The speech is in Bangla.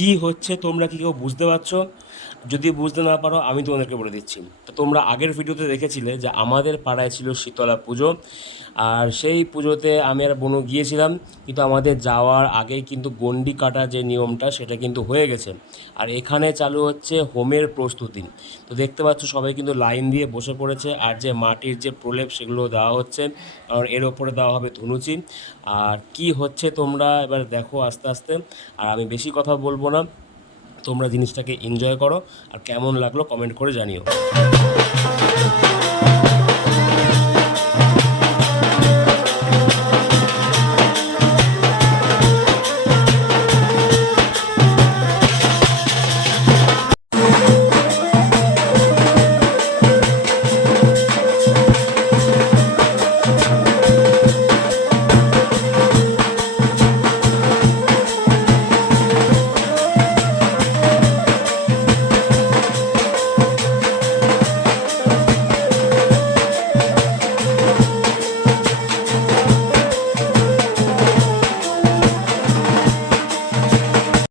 কি হচ্ছে তোমরা কি কেউ বুঝতে পারছো? যদি বুঝতে না পারো আমি তোমাদেরকে বলে দিচ্ছি। তো তোমরা আগের ভিডিওতে দেখেছিলে যে আমাদের পাড়ায় ছিল শীতলা পুজো, আর সেই পুজোতে আমি আর বোনও গিয়েছিলাম, কিন্তু আমাদের যাওয়ার আগেই কিন্তু গণ্ডি কাটা যে নিয়মটা সেটা কিন্তু হয়ে গেছে। আর এখানে চালু হচ্ছে হোমের প্রস্তুতি। তো দেখতে পাচ্ছ সবাই কিন্তু লাইন দিয়ে বসে পড়েছে, আর যে মাটির যে প্রলেপ সেগুলো দেওয়া হচ্ছে, আর এর ওপরে দেওয়া হবে ধুনুচি। আর কি হচ্ছে তোমরা এবার দেখো আস্তে আস্তে। আর আমি বেশি কথা বলবো না, তোমরা জিনিসটাকে এনজয় করো, আর কেমন লাগলো কমেন্ট করে জানিও।